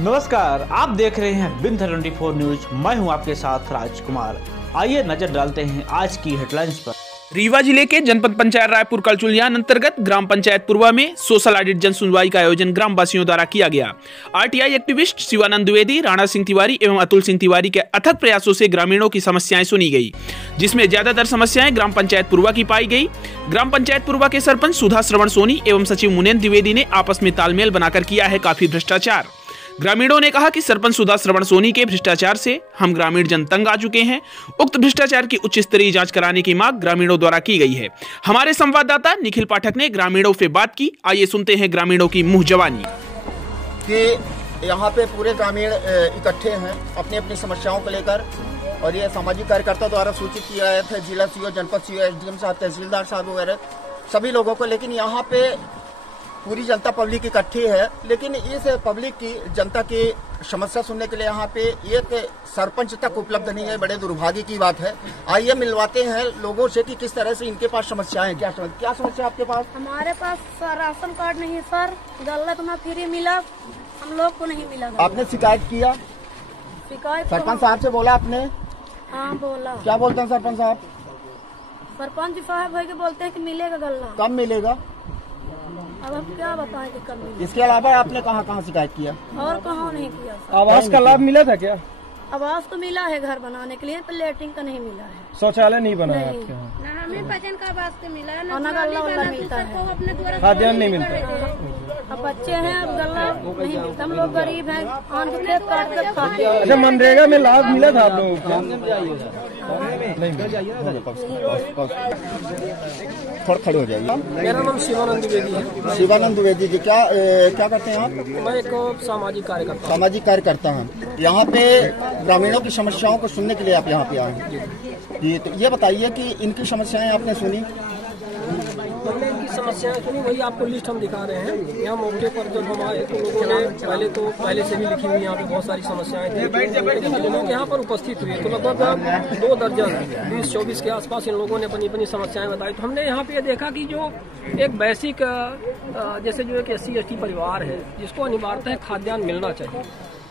नमस्कार, आप देख रहे हैं बिंद 24 न्यूज। मैं हूं आपके साथ राजकुमार। आइए नजर डालते हैं आज की हेडलाइंस पर। रीवा जिले के जनपद पंचायत रायपुर कलचुलियान अंतर्गत ग्राम पंचायत पूर्वा में सोशल ऑडिट जन सुनवाई का आयोजन ग्राम वासियों द्वारा किया गया। आरटीआई एक्टिविस्ट शिवानंद द्विवेदी, राणा सिंह तिवारी एवं अतुल सिंह तिवारी के अथक प्रयासों से ग्रामीणों की समस्याएं सुनी गई, जिसमें ज्यादातर समस्याएं ग्राम पंचायत पूर्वा की पाई गई। ग्राम पंचायत पूर्वा के सरपंच सुधा श्रवण सोनी एवं सचिव मुनेन्द्र द्विवेदी ने आपस में तालमेल बनाकर किया है काफी भ्रष्टाचार। ग्रामीणों ने कहा कि सरपंच सुधा श्रवण सोनी के भ्रष्टाचार से हम ग्रामीण जन तंग आ चुके हैं। उक्त भ्रष्टाचार की उच्च स्तरीय जांच कराने की मांग ग्रामीणों द्वारा की गई है। हमारे संवाददाता निखिल पाठक ने ग्रामीणों से बात की। आइए सुनते हैं ग्रामीणों की मुंह जवानी। कि यहाँ पे पूरे ग्रामीण इकट्ठे हैं अपनी अपनी समस्याओं को लेकर, और ये सामाजिक कार्यकर्ता द्वारा सूचित किया गया था, जिला सीओ, जनपद सीओ, एसडीएम साहब, तहसीलदार साहब वगैरह सभी लोगों को। लेकिन यहाँ पे पूरी जनता पब्लिक इकट्ठी है, लेकिन इस पब्लिक की जनता की समस्या सुनने के लिए यहाँ पे एक सरपंच तक उपलब्ध नहीं है। बड़े दुर्भाग्य की बात है। आइए मिलवाते हैं लोगों से कि किस तरह से इनके पास समस्याएं, क्या समस्या आपके पास? हमारे पास राशन कार्ड नहीं है सर, गलत ना फ्री मिला, हम लोग को नहीं मिला। आपने शिकायत किया? शिकायत सरपंच साहब से बोला आपने? हाँ बोला। क्या बोलते हैं सरपंच साहब? सरपंच साहब भाई के बोलते हैं कि मिलेगा गल्ला। कब मिलेगा? अब हम क्या बताएं कि कब मिलेगा। इसके अलावा आपने कहाँ कहाँ शिकायत किया? और कहाँ नहीं किया सर। आवास का लाभ मिला था क्या? आवास तो मिला है घर बनाने के लिए, पर लेटरिन का नहीं मिला है। शौचालय नहीं बना है आपके यहाँ? ना हमें भजन का आवास तो मिला है, ना गल्ला वाला मिलता है, खाद्यान्न नहीं मिलता। अब बच्चे हैं, अब गल्ला नहीं मिलता। हम लोग गरीब हैं, आन के खेत काट कर खाते हैं। अच्छा, मनरेगा में लाभ मिला था आप लोगों को? थोड़ा खड़े हो जाइए। मेरा नाम शिवानंद द्विवेदी है। शिवानंद द्विवेदी जी, क्या करते हैं आप? मैं एक सामाजिक कार्यकर्ता। सामाजिक कार्यकर्ता हैं। यहाँ पे ग्रामीणों की समस्याओं को सुनने के लिए आप यहाँ पे आए हैं जी। तो ये बताइए कि इनकी समस्याएं आपने सुनी? हमने इनकी समस्याएं सुनी, वही आपको लिस्ट हम दिखा रहे हैं। यहाँ मौके पर जब हम आए तो लोगों ने पहले से भी लिखी हुई यहाँ पे बहुत सारी समस्याएं थी। लोग यहाँ पर उपस्थित हुए तो लगभग 2 दर्जन 20-24 के आसपास इन लोगों ने अपनी अपनी समस्याएं बताई। तो हमने यहाँ पे देखा कि जो एक बेसिक जैसे जो एक SC/ST परिवार है जिसको अनिवार्यतः खाद्यान्न मिलना चाहिए,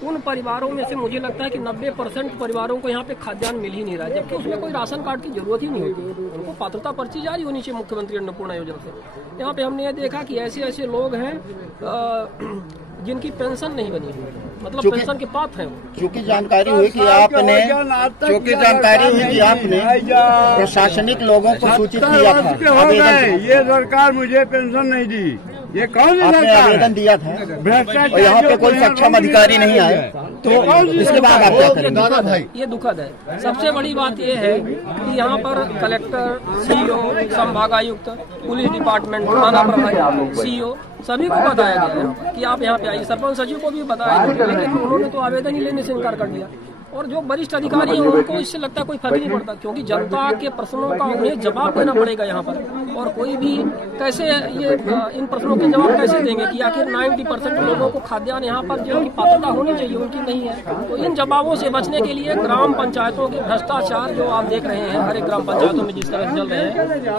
उन परिवारों में से मुझे लगता है कि 90% परिवारों को यहाँ पे खाद्यान्न मिल ही नहीं रहा है, जबकि उसमें कोई राशन कार्ड की जरूरत ही नहीं होती। उनको पात्रता पर्ची जारी होनी चाहिए मुख्यमंत्री अन्नपूर्णा योजना से। यहाँ पे हमने ये देखा कि ऐसे लोग हैं जिनकी पेंशन नहीं बनी हुई, मतलब पेंशन के पात्र हैं। क्योंकि जानकारी हुई कि आपने प्रशासनिक लोगों को सूचित किया था, ये सरकार मुझे पेंशन नहीं दी, ये कौन आपने आवेदन दिया था और यहाँ पे कोई सक्षम अधिकारी नहीं आए, तो इसके बाद आप क्या करेंगे? ये दुखद है। सबसे बड़ी बात ये है कि यहाँ पर कलेक्टर, CEO, संभागायुक्त, पुलिस डिपार्टमेंट, थाना प्रभारी, CEO सभी को बताया गया है कि आप यहाँ पे आइए। सरपंच सचिव को भी बताया गया, लेकिन उन्होंने तो आवेदन ही लेने से इनकार कर दिया। और जो वरिष्ठ अधिकारी हैं उनको इससे लगता है कोई फर्क नहीं पड़ता, क्योंकि जनता के प्रश्नों का उन्हें जवाब देना पड़ेगा यहाँ पर। और कोई भी कैसे ये इन प्रश्नों के जवाब कैसे देंगे कि आखिर 90% लोगों को खाद्यान्न यहाँ पर जो की पात्रता होनी चाहिए उनकी नहीं है। तो इन जवाबों से बचने के लिए ग्राम पंचायतों के भ्रष्टाचार जो आप देख रहे हैं हर एक ग्राम पंचायतों में जिस तरह चल रहे हैं,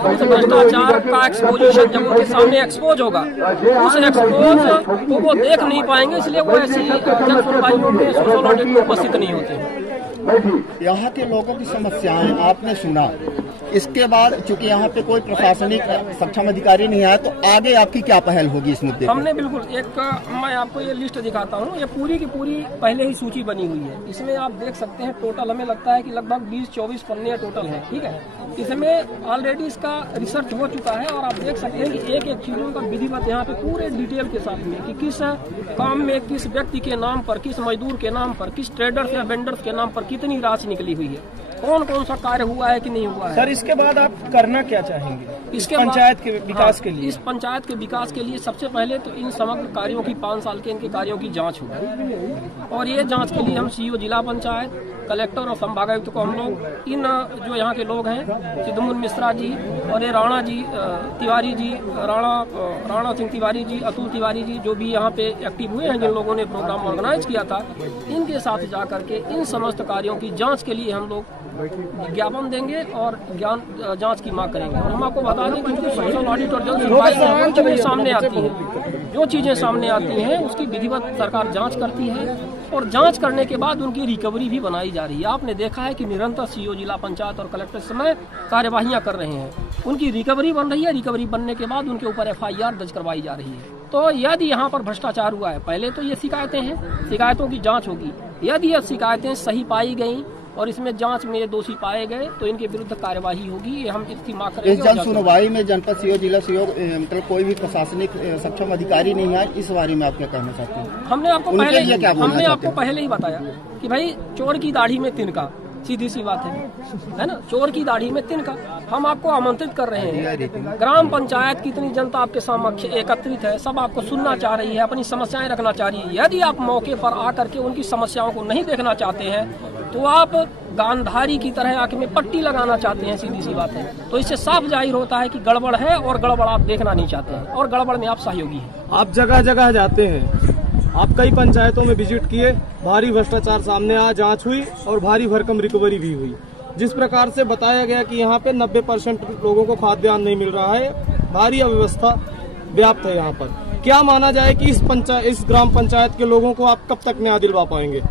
उस भ्रष्टाचार का एक्सपोजिशन जब उनके सामने एक्सपोज होगा, उस एक्सपोज को वो देख नहीं पाएंगे, इसलिए वो ऐसी जन सुनवाइयों में सोशल ऑडिट में उपस्थित नहीं होते। यहाँ के लोगों की समस्याएं आपने सुना, इसके बाद चूंकि यहाँ पे कोई प्रशासनिक सक्षम अधिकारी नहीं आया, तो आगे आपकी क्या पहल होगी इस मुद्दे पर? हमने बिल्कुल मैं आपको ये लिस्ट दिखाता हूँ, ये पूरी की पूरी पहले ही सूची बनी हुई है। इसमें आप देख सकते हैं टोटल हमें लगता है कि लगभग 20-24 पन्ने टोटल है, ठीक है। इसमें ऑलरेडी इसका रिसर्च हो चुका है और आप देख सकते हैं कि एक चीजों का विधिवत यहाँ पे पूरे डिटेल के साथ में कि किस काम में किस व्यक्ति के नाम पर, किस मजदूर के नाम पर, किस ट्रेडर्स या वेंडर्स के नाम पर कितनी राशि निकली हुई है, कौन कौन सा कार्य हुआ है कि नहीं हुआ है। सर, इसके बाद आप करना क्या चाहेंगे इसके पंचायत के विकास के लिए? इस पंचायत के विकास के लिए सबसे पहले तो इन समग्र कार्यों की 5 साल के इनके कार्यों की जांच होगी, और ये जांच के लिए हम CEO जिला पंचायत, कलेक्टर और संभागायुक्त को हम लोग इन जो यहाँ के लोग हैं सिद्धमुन मिश्रा जी और ये राणा जी तिवारी जी, राणा सिंह तिवारी जी, अतुल तिवारी जी, जो भी यहाँ पे एक्टिव हुए हैं, जिन लोगों ने प्रोग्राम ऑर्गेनाइज किया था, इनके साथ जा करके इन समस्त कार्यों की जाँच के लिए हम लोग ज्ञापन देंगे और जांच की मांग करेंगे। और हम आपको बता दें कि जो सोशल ऑडिट और जन सुनवाई जो चीजें सामने आती हैं, जो चीजें सामने आती हैं उसकी विधिवत सरकार जांच करती है और जांच करने के बाद उनकी रिकवरी भी बनाई जा रही है। आपने देखा है कि निरंतर सीओ जिला पंचायत और कलेक्टर समय कार्यवाहियां कर रहे हैं, उनकी रिकवरी बन रही है। रिकवरी बनने के बाद उनके ऊपर FIR दर्ज करवाई जा रही है। तो यदि यहाँ पर भ्रष्टाचार हुआ है, पहले तो ये शिकायतें हैं, शिकायतों की जांच होगी। यदि ये शिकायतें सही पाई गई और इसमें जांच में दोषी पाए गए तो इनके विरुद्ध कार्यवाही होगी। ये हम इसकी मांग करेंगे। इस जन सुनवाई में जनपद सीओ, जिला सीओ, मतलब कोई भी प्रशासनिक सक्षम अधिकारी नहीं है, इस बारे में आप क्या कहना चाहते हैं? हमने आपको पहले ही बताया कि भाई चोर की दाढ़ी में तिनका, सीधी सी बात है ना, चोर की दाढ़ी में तिनका। हम आपको आमंत्रित कर रहे हैं, ग्राम पंचायत कितनी जनता आपके समक्ष एकत्रित है, सब आपको सुनना चाह रही है, अपनी समस्याएं रखना चाह रही है। यदि आप मौके पर आकर के उनकी समस्याओं को नहीं देखना चाहते हैं तो आप गांधारी की तरह आंख में पट्टी लगाना चाहते हैं, सीधी सी बात है। तो इससे साफ जाहिर होता है कि गड़बड़ है और गड़बड़ आप देखना नहीं चाहते हैं और गड़बड़ में आप सहयोगी हैं। आप जगह जगह जाते हैं, आप कई पंचायतों में विजिट किए, भारी भ्रष्टाचार सामने आया, जांच हुई और भारी भरकम रिकवरी भी हुई। जिस प्रकार से बताया गया कि यहाँ पे 90% लोगों को खाद्यान्न नहीं मिल रहा है, भारी अव्यवस्था व्याप्त है यहाँ पर। क्या माना जाए कि इस ग्राम पंचायत के लोगों को आप कब तक न्याय दिलवा पाएंगे?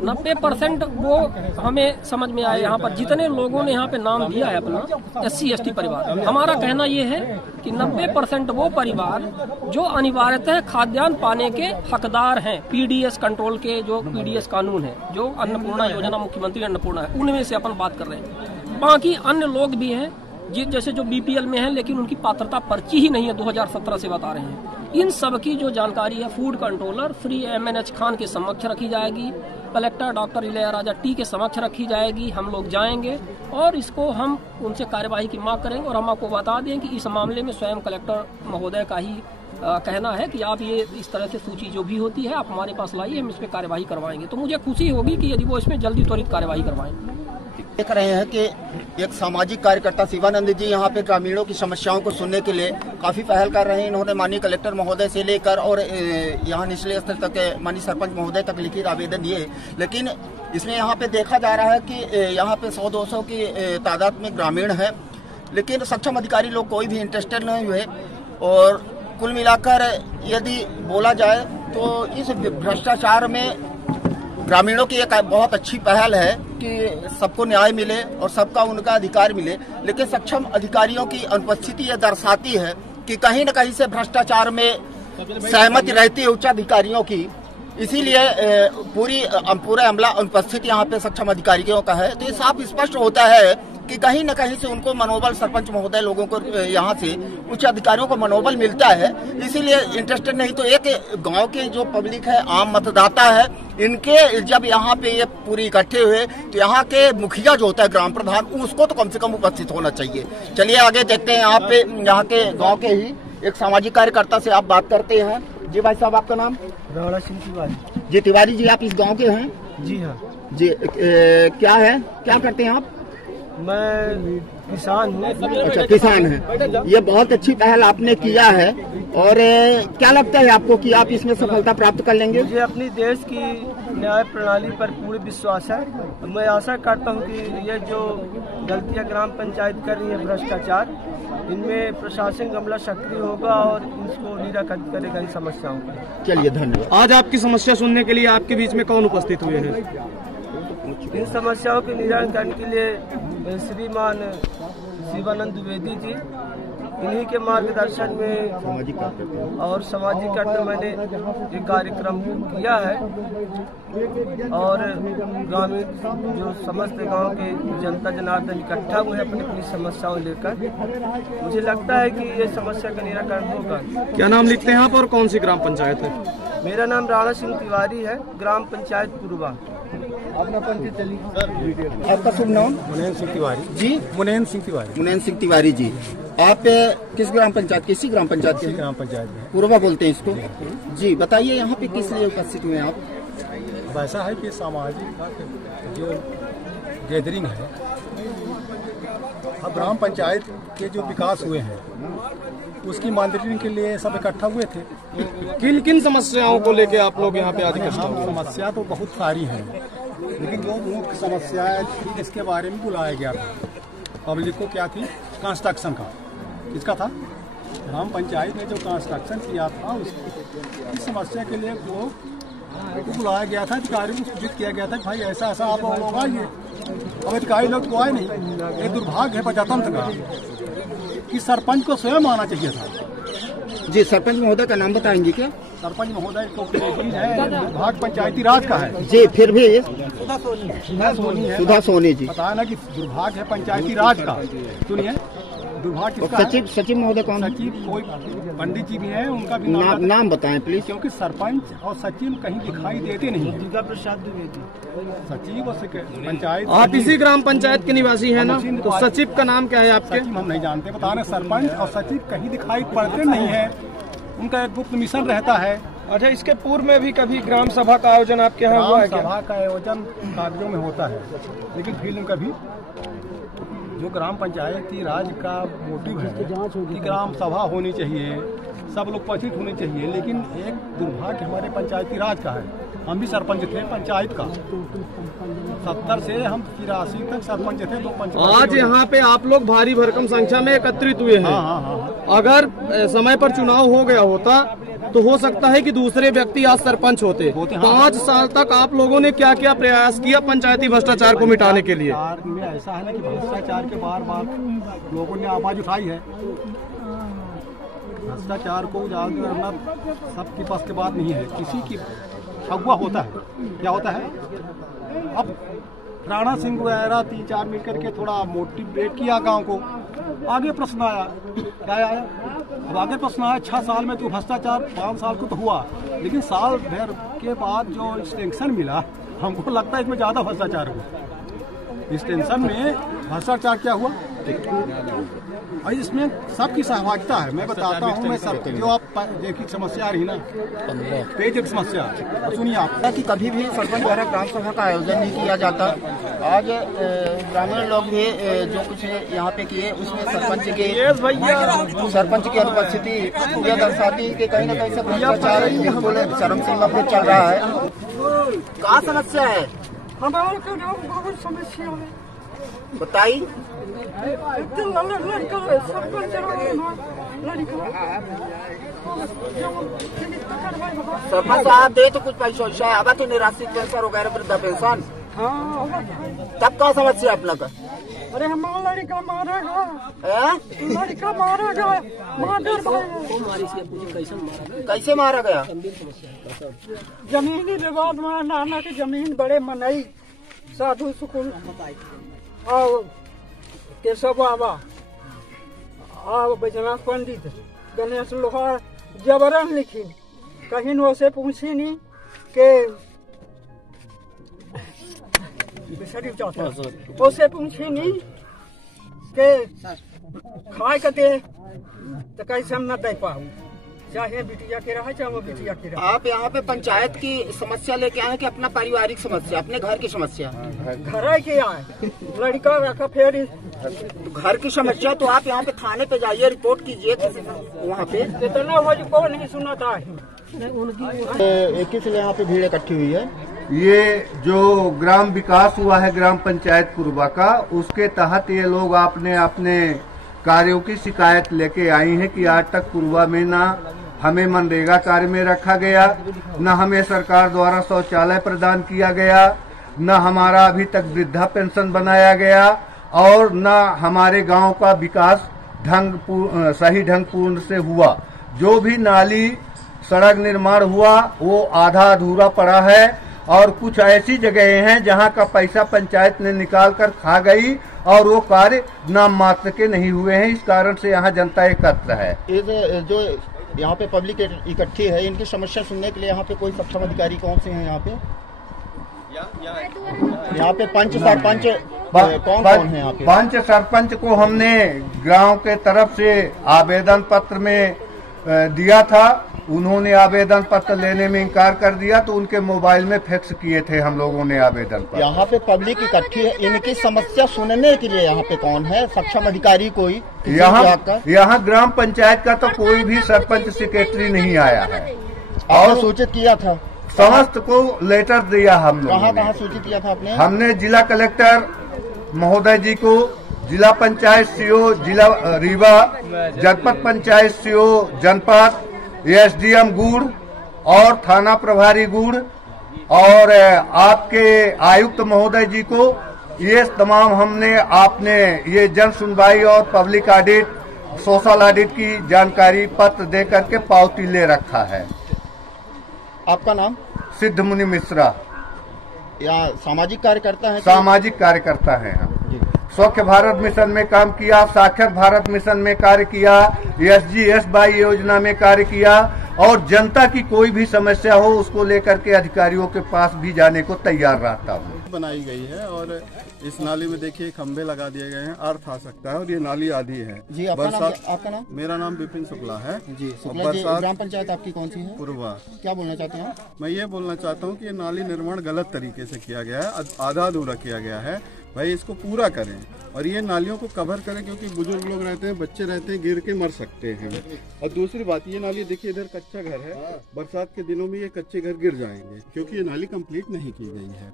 90% वो हमें समझ में आए। यहाँ पर जितने लोगों ने यहाँ पे नाम दिया है अपना SC ST परिवार, हमारा कहना ये है कि 90% वो परिवार जो अनिवार्यतः खाद्यान्न पाने के हकदार हैं, PDS कंट्रोल के जो PDS कानून है, जो अन्नपूर्णा योजना, मुख्यमंत्री अन्नपूर्णा है, उनमें से अपन बात कर रहे हैं। बाकी अन्य लोग भी हैं जैसे जो BPL में हैं लेकिन उनकी पात्रता पर्ची ही नहीं है, 2017 से बता रहे हैं। इन सब की जो जानकारी है food controller Shri MNH Khan के समक्ष रखी जाएगी, कलेक्टर डॉक्टर इलैयाराजा T के समक्ष रखी जाएगी। हम लोग जाएंगे और इसको हम उनसे कार्यवाही की मांग करेंगे। और हम आपको बता दें कि इस मामले में स्वयं कलेक्टर महोदय का ही कहना है कि आप ये इस तरह से सूची जो भी होती है आप हमारे पास लाइए, हम इस पर कार्यवाही करवाएंगे। तो मुझे खुशी होगी कि यदि वो इसमें जल्दी त्वरित कार्यवाही करवाएंगे। देख रहे हैं कि एक सामाजिक कार्यकर्ता शिवानंद जी यहाँ पे ग्रामीणों की समस्याओं को सुनने के लिए काफी पहल कर रहे हैं। इन्होंने माननीय कलेक्टर महोदय से लेकर और यहाँ निचले स्तर तक माननीय सरपंच महोदय तक लिखित आवेदन दिए। लेकिन इसमें यहाँ पे देखा जा रहा है कि यहाँ पे 100-200 की तादाद में ग्रामीण है, लेकिन सक्षम अधिकारी लोग कोई भी इंटरेस्टेड नहीं हुए। और कुल मिलाकर यदि बोला जाए तो इस भ्रष्टाचार में ग्रामीणों की एक बहुत अच्छी पहल है कि सबको न्याय मिले और सबका उनका अधिकार मिले, लेकिन सक्षम अधिकारियों की अनुपस्थिति यह दर्शाती है कि कहीं न कहीं से भ्रष्टाचार में सहमति रहती है उच्च अधिकारियों की। इसीलिए पूरा अमला अनुपस्थित यहाँ पे सक्षम अधिकारियों का है। तो ये साफ स्पष्ट होता है कि कहीं न कहीं से उनको मनोबल, सरपंच महोदय लोगों को यहाँ से उच्च अधिकारियों को मनोबल मिलता है, इसीलिए इंटरेस्टेड नहीं। तो एक गांव के जो पब्लिक है, आम मतदाता है, इनके जब यहाँ पे ये पूरी इकट्ठे हुए तो यहाँ के मुखिया जो होता है, ग्राम प्रधान, उसको तो कम से कम उपस्थित होना चाहिए। चलिए आगे देखते हैं। यहाँ पे यहाँ के गाँव के ही एक सामाजिक कार्यकर्ता से आप बात करते हैं। जी भाई साहब, आपका नाम? राणा सिंह तिवारी। जी तिवारी जी, आप इस गाँव के हैं? जी हाँ जी। क्या है, क्या करते हैं आप? मैं किसान हूँ। अच्छा, किसान हैं। ये बहुत अच्छी पहल आपने किया है और क्या लगता है आपको कि आप इसमें सफलता प्राप्त कर लेंगे? मुझे अपनी देश की न्याय प्रणाली पर पूर्ण विश्वास है। मैं आशा करता हूँ कि ये जो गलतियाँ ग्राम पंचायत कर रही है, भ्रष्टाचार, इनमें प्रशासन अमला सक्रिय होगा और इसको निराकरण करेगा इन समस्याओं का। चलिए, धन्यवाद। आज आपकी समस्या सुनने के लिए आपके बीच में कौन उपस्थित हुए हैं? इन समस्याओं के निराकरण के लिए श्रीमान शिवानंद द्विवेदी जी, इन्हीं के मार्गदर्शन में और सामाजिक कर्तव्य मैंने एक कार्यक्रम किया है और ग्रामीण जो समस्त गांव के जनता जनार्दन इकट्ठा हुए हैं अपनी अपनी समस्याओं लेकर। मुझे लगता है कि ये समस्या का निराकरण होगा। क्या नाम लिखते हैं आप और कौन सी ग्राम पंचायत है? मेरा नाम राणा सिंह तिवारी है, ग्राम पंचायत पूर्वा। आपका शुभ नाम? मुनेन सिंह तिवारी जी। मुनेन सिंह तिवारी। मुनेन सिंह तिवारी जी, आप किस ग्राम पंचायत, किसी ग्राम पंचायत के? ग्राम पंचायत में पूर्वा बोलते हैं इसको। जी, बताइए यहाँ पे किस लिए उपस्थित हुए हैं आप? वैसा है कि सामाजिक जो गैदरिंग है, अब ग्राम पंचायत के जो विकास हुए हैं उसकी मॉनिटरिंग के लिए सब इकट्ठा हुए थे। किन किन समस्याओं को लेके आप लोग यहाँ पे आज इकट्ठा हुए? समस्या तो बहुत सारी हैं, लेकिन जो मुख्य समस्या थी जिसके बारे में बुलाया गया था पब्लिक को, क्या थी? कंस्ट्रक्शन का। किसका था? ग्राम पंचायत ने जो कंस्ट्रक्शन किया था उस समस्या के लिए वो बुलाया गया था। अधिकारी को सूचित किया गया था कि भाई ऐसा ऐसा आप लोग आइए। अब अधिकारी लोग तो आए नहीं। ये दुर्भाग्य है प्रजातंत्र का कि सरपंच को स्वयं आना चाहिए था। जी, सरपंच महोदय का नाम बताएंगे क्या? सरपंच महोदय तो है, विभाग पंचायती राज का है जी। फिर भी सुधा सोनी है। सुधा सोनी जी बताया ना कि दुर्भाग्य है पंचायती राज का। सुनिए, दुर्भाग्य किसका है? सचिव महोदय कौन? सचिव कोई पंडित जी भी हैं, उनका भी नाम बताएं प्लीज। क्योंकि सरपंच और सचिव कहीं दिखाई देते नहीं। दुर्गा प्रसाद द्विवेदी सचिव और पंचायत। आप इसी ग्राम पंचायत के निवासी हैं ना, तो सचिव का नाम क्या है आपके? सचिव हम नहीं जानते, बता रहे सरपंच और सचिव कहीं दिखाई पड़ते नहीं है। उनका एक गुप्त मिशन रहता है। अच्छा, इसके पूर्व में भी कभी ग्राम सभा का आयोजन आपके यहाँ हुआ है क्या? सभा का आयोजन कागजों में होता है, लेकिन फील्ड में कभी। जो ग्राम पंचायती राज का मोटिव है कि ग्राम सभा होनी चाहिए, सब लोग उपस्थित होने चाहिए, लेकिन एक दुर्भाग्य हमारे पंचायती राज का है। हम भी सरपंच थे पंचायत का, 70 से हम 83 तक सरपंच थे। आज यहाँ पे आप लोग भारी भरकम संख्या में एकत्रित हुए हैं। हाँ। अगर समय पर चुनाव हो गया होता तो हो सकता है कि दूसरे व्यक्ति आज सरपंच होते। 5 साल तक आप लोगों ने क्या क्या प्रयास किया पंचायती भ्रष्टाचार को मिटाने के लिए? में ऐसा है ना कि भ्रष्टाचार के बार लोगों ने आवाज उठाई है। भ्रष्टाचार को उजागर करना सबके पास की बात नहीं है, किसी की अगुआ होता है। क्या होता है? अब राणा सिंह वगैरह 3-4 मिलकर के थोड़ा मोटिवेट किया गांव को। आगे प्रश्न आया, क्या आया? अब आगे प्रश्न आया 6 साल में तो भ्रष्टाचार 5 साल को तो हुआ, लेकिन साल भर के बाद जो एक्सटेंशन मिला, हमको लगता है इसमें ज्यादा भ्रष्टाचार हुआ। इस टेंशन में भ्रष्टाचार क्या हुआ? और इसमें सबकी सहभागिता है। मैं बताता हूँ, मैं सब जो आप देखिए समस्या रही ना, पेयजल समस्या सुनिए आप कि कभी भी सरपंच द्वारा ग्राम सभा का आयोजन नहीं किया जाता। आज ग्रामीण लोग भी जो कुछ यहाँ पे किए उसमें सरपंच की अनुपस्थिति यह दर्शाती है कि कहीं न कहीं से भ्रष्टाचार बिल्कुल चरम सीमा पे चल रहा है। कहाँ समस्या है? हमारे बहुत समस्या है, बताइए। सरपंच साहब दे तो कुछ पैसा है, अब तो निराश्रित पेंशन वगैरह वृद्धा पेंशन। तब क्या समस्या है अपना का? अरे हमारा लड़का मारा गया, लड़का मारा गया, कैसे मारा गया? जमीनी विवाद में नाना की जमीन बड़े मनई साधु सुकुल और केशव बाबा और बैजनाथ पंडित गणेश लोहार जबरन लिखी, कहीं उसे पूछी नहीं के उसे पूछी नहीं के खाए कते तो कैसे हम न दे पाऊ, चाहे बिटिया के रहा चाहे वो बिटिया के रहा। आप यहाँ पे पंचायत की समस्या लेके आए कि अपना पारिवारिक समस्या, अपने घर की समस्या? घर के आए, लड़का रखा फिर घर की समस्या। तो आप यहाँ पे थाने पे जाइए, रिपोर्ट कीजिए वहाँ पे। इतना को नहीं सुना था। किस यहाँ पे भीड़ इकट्ठी हुई है? ये जो ग्राम विकास हुआ है ग्राम पंचायत पूर्वा का, उसके तहत ये लोग अपने अपने कार्यों की शिकायत लेके आई हैं कि आज तक पूर्वा में ना हमें मनरेगा कार्य में रखा गया, न हमें सरकार द्वारा शौचालय प्रदान किया गया, न हमारा अभी तक वृद्धा पेंशन बनाया गया, और न हमारे गांव का विकास सही ढंग पूर्ण से हुआ। जो भी नाली सड़क निर्माण हुआ वो आधा अधूरा पड़ा है, और कुछ ऐसी जगह हैं जहां का पैसा पंचायत ने निकाल कर खा गई और वो कार्य नाम मात्र के नहीं हुए हैं। इस कारण से यहाँ जनता एकत्र है। जो यहाँ पे पब्लिक इकट्ठी है, इनकी समस्या सुनने के लिए यहाँ पे कोई सक्षम अधिकारी कौन से हैं? यहाँ पे पंच सरपंच कौन है? यहाँ पे पंच सरपंच को हमने गांव के तरफ से आवेदन पत्र में दिया था, उन्होंने आवेदन पत्र लेने में इनकार कर दिया, तो उनके मोबाइल में फैक्स किए थे हम लोगों ने आवेदन पत्र। यहाँ पे पब्लिक इकट्ठी है, इनकी समस्या सुनने के लिए यहाँ पे कौन है सक्षम अधिकारी? कोई यहाँ ग्राम पंचायत का तो कोई भी सरपंच सेक्रेटरी नहीं आया है। और सूचित किया था? समस्त को लेटर दिया हम लोगों ने। कहाँ सूचित किया था आपने? हमने जिला कलेक्टर महोदय जी को, जिला पंचायत सीओ जिला रीवा, जनपद पंचायत सीओ जनपद, एसडीएम गुड़ और थाना प्रभारी गुड़ और आपके आयुक्त महोदय जी को, ये तमाम हमने आपने ये जन सुनवाई और पब्लिक ऑडिट, सोशल ऑडिट की जानकारी पत्र दे करके पावती ले रखा है। आपका नाम? सिद्ध मुनि मिश्रा। या सामाजिक कार्यकर्ता है? सामाजिक कार्यकर्ता है हम। स्वच्छ भारत मिशन में काम किया, साक्षर भारत मिशन में कार्य किया, SGSY योजना में कार्य किया और जनता की कोई भी समस्या हो उसको लेकर के अधिकारियों के पास भी जाने को तैयार रहता हूँ। बनाई गई है और इस नाली में देखिए खंभे लगा दिए गए हैं, अर्थ आ सकता है और ये नाली आधी है। जी, आपका नाम? मेरा नाम विपिन शुक्ला है। जी, शुक्ला जी, ग्राम पंचायत आपकी कौन सी है? पूर्वा। क्या बोलना चाहते हैं? मैं ये बोलना चाहता हूँ कि ये नाली निर्माण गलत तरीके से किया गया है, आधा अधूरा किया गया है। भाई इसको पूरा करें और ये नालियों को कवर करें, क्योंकि बुजुर्ग लोग रहते हैं, बच्चे रहते हैं, गिर के मर सकते हैं। और दूसरी बात, ये नाली देखिए इधर कच्चा घर है, बरसात के दिनों में ये कच्चे घर गिर जाएंगे क्योंकि ये नाली कंप्लीट नहीं की गई है।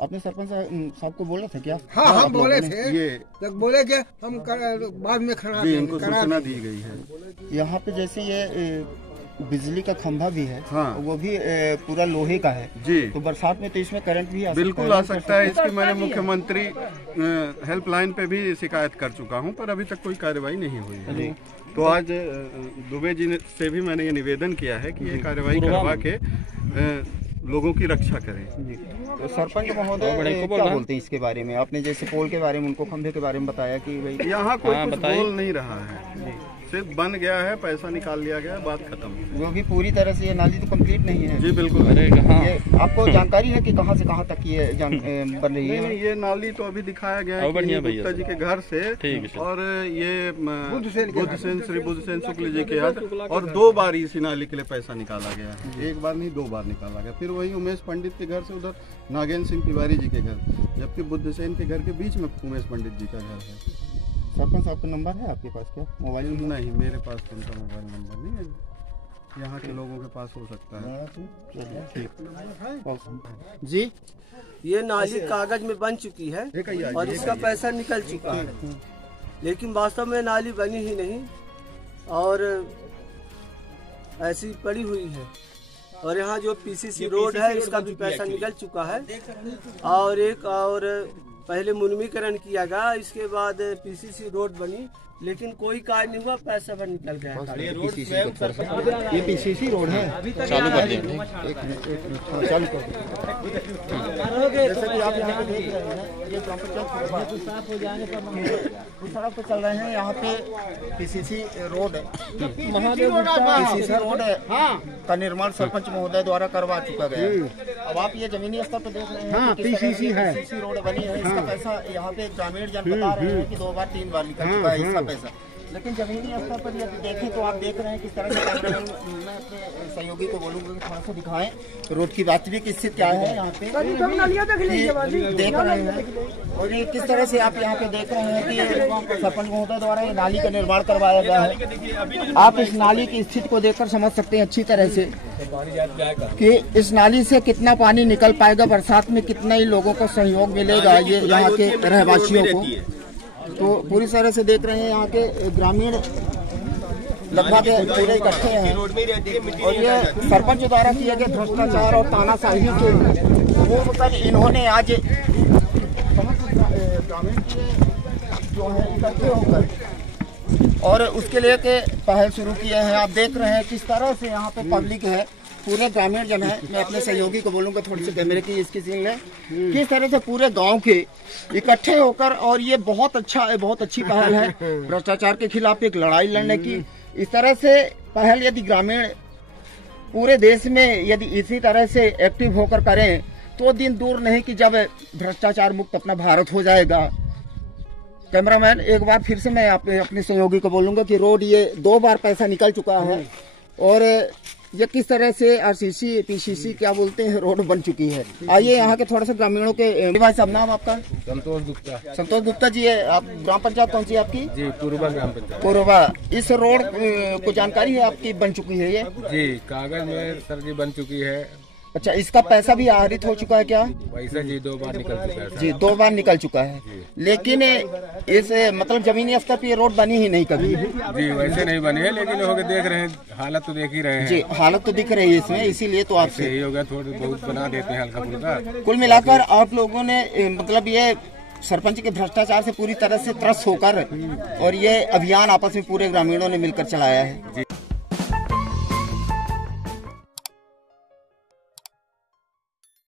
आपने सरपंच साहब को बोला था क्या? हाँ, हम बोले थे, ये बोले कि हम बाद में खड़ा जी, इनको सूचना दी गई है। यहाँ पे जैसे ये बिजली का खंभा भी है, हाँ, वो भी पूरा लोहे का है जी, तो बरसात में तो इसमें करंट भी बिल्कुल आ सकता है। इसकी मैंने मुख्यमंत्री हेल्पलाइन पे भी शिकायत कर चुका हूँ, पर अभी तक कोई कार्रवाई नहीं हुई है। तो आज दुबे जी से भी मैंने ये निवेदन किया है कि ये कार्रवाई करवा के लोगों की रक्षा करें। तो सरपंच महोदय क्या बोलते हैं इसके बारे में? आपने जैसे पोल के बारे में, उनको खंभे के बारे में बताया कि भाई यहाँ कोई कुछ बोल नहीं रहा है, सिर्फ बन गया है, पैसा निकाल लिया गया, बात खत्म। जो भी पूरी तरह से ये नाली तो कंप्लीट नहीं है। जी बिल्कुल। ये आपको जानकारी है कि कहाँ से कहाँ तक ये बन रही है? नहीं, ये नाली तो अभी दिखाया गया है कि गुप्ता जी के घर से और ये श्री बुद्धसेन शुक्ल जी के यहाँ, और 2 बार इसी नाली के लिए पैसा निकाला गया है। 1 बार नहीं, 2 बार निकाला गया। फिर वही उमेश पंडित के घर से उधर नागेंद्र सिंह तिवारी जी के घर, जबकि बुद्धसेन के घर के बीच में उमेश पंडित जी का घर है। सरपंच साहब का नंबर है आपके पास क्या? मोबाइल नहीं, मेरे पास उनका मोबाइल नंबर नहीं है, यहाँ के लोगों के पास हो सकता है। जी, ये नाली कागज में बन चुकी है और इसका पैसा निकल चुका है, लेकिन वास्तव में नाली बनी ही नहीं और ऐसी पड़ी हुई है। और यहाँ जो PCC रोड है इसका भी पैसा निकल चुका है और एक और पहले मुनमीकरण किया गया, इसके बाद PCC रोड बनी, लेकिन कोई कार्य नहीं हुआ, पैसा पर निकल गया। ये PCC रोड है, चालू कर दें, चालू कर दें। जैसे कि आप यहाँ पे देख रहे हैं, ये सड़क पे चल रहे हैं, यहाँ पे PCC रोड है, PCC रोड है का निर्माण सरपंच महोदय द्वारा करवा चुका गया है। अब आप ये जमीनी स्तर पर देख रहे हैं PCC रोड बनी है, इसका पैसा यहाँ पे ग्रामीण जन बता रहे हैं कि 2 बार 3 बार निकल चुका है इसका पैसा, लेकिन जमीनी स्तर पर यदि देखें तो आप देख रहे हैं किस तरह से कैमरामैन, मैं अपने सहयोगी को बोलूँगा कि थोड़ा सा दिखाएं रोड की वास्तविक स्थिति क्या है यहाँ पे देख रहे हैं। और ये किस तरह से आप यहाँ पे देख रहे हैं कि सरपंच महोदय द्वारा ये नाली का निर्माण करवाया गया है। आप इस नाली की स्थिति को देखकर समझ सकते हैं अच्छी तरह से कि इस नाली से कितना पानी निकल पाएगा, बरसात में कितना ही लोगों को सहयोग मिलेगा, ये यहाँ के रहवासियों को। तो पूरी तरह से देख रहे हैं यहाँ के ग्रामीण लगभग पूरे इकट्ठे हैं और ये सरपंच द्वारा किए गए भ्रष्टाचार और तानाशाही के वो इन्होंने आज ग्रामीण जो है इकट्ठे होकर और उसके लिए के पहल शुरू किए हैं। आप देख रहे हैं किस तरह से यहाँ पे पब्लिक है, पूरे ग्रामीण जन है। मैं अपने सहयोगी को बोलूँगा थोड़ी सी कैमरे की इसकी सीन लें, किस तरह से पूरे गांव के इकट्ठे होकर, और ये बहुत अच्छी पहल है भ्रष्टाचार के खिलाफ एक लड़ाई लड़ने की। इस तरह से पहल यदि ग्रामीण पूरे देश में यदि इसी तरह से एक्टिव होकर करें तो दिन दूर नहीं कि जब भ्रष्टाचार मुक्त अपना भारत हो जाएगा। कैमरामैन एक बार फिर से मैं अपने सहयोगी को बोलूँगा कि रोड ये 2 बार पैसा निकल चुका है और ये किस तरह से RCC PCC क्या बोलते हैं रोड बन चुकी है। आइए यहाँ के थोड़ा सा ग्रामीणों के। भाई साहब नाम आपका? संतोष गुप्ता। संतोष गुप्ता जी, आप ग्राम पंचायत कौन सी आपकी? जी पूर्वा ग्राम पंचायत। पूर्वा। इस रोड को जानकारी है आपकी बन चुकी है ये? जी कागज में सर जी बन चुकी है अच्छा, इसका पैसा भी आहरित हो चुका है क्या? पैसा जी 2 बार निकल चुका है। जी 2 बार निकल चुका है, लेकिन इस मतलब जमीनी स्तर पर ये रोड बनी ही नहीं कभी। जी वैसे नहीं बनी है, लेकिन लोग देख रहे हैं, हालत तो देख ही रहे हैं। जी हालत तो दिख रही है इसमें, इसीलिए तो आपसे यही होगा, थोड़ी बहुत बना देते हैं हल्का फुल्का। कुल मिलाकर आप लोगों ने मतलब ये सरपंच के भ्रष्टाचार से पूरी तरह से त्रस्त होकर और ये अभियान आपस में पूरे ग्रामीणों ने मिलकर चलाया है। जी